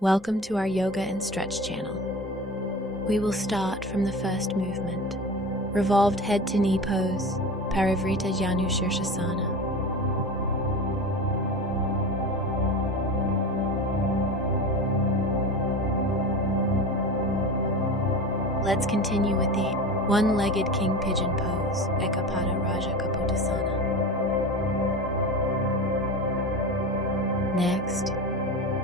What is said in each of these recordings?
Welcome to our yoga and stretch channel. We will start from the first movement, revolved head to knee pose, Parivrita Janu Shirshasana. Let's continue with the one-legged king pigeon pose, Ekapada Raja Kapotasana. Next,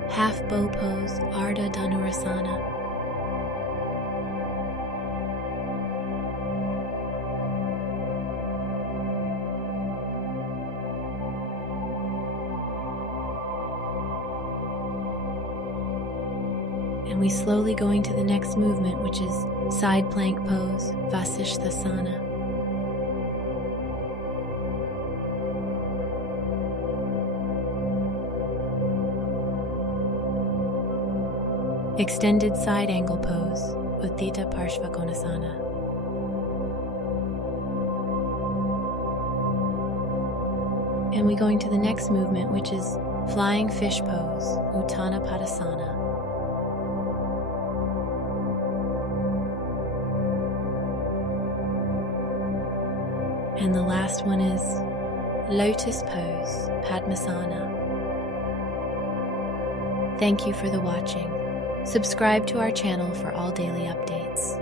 half bow pose, Ardha Dhanurasana. And we slowly going to the next movement, which is side plank pose, Vasisthasana. Extended side angle pose, Utthita Parshvakonasana. And we going to the next movement, which is flying fish pose, Uttana Padasana. And the last one is lotus pose, Padmasana. Thank you for the watching. Subscribe to our channel for all daily updates.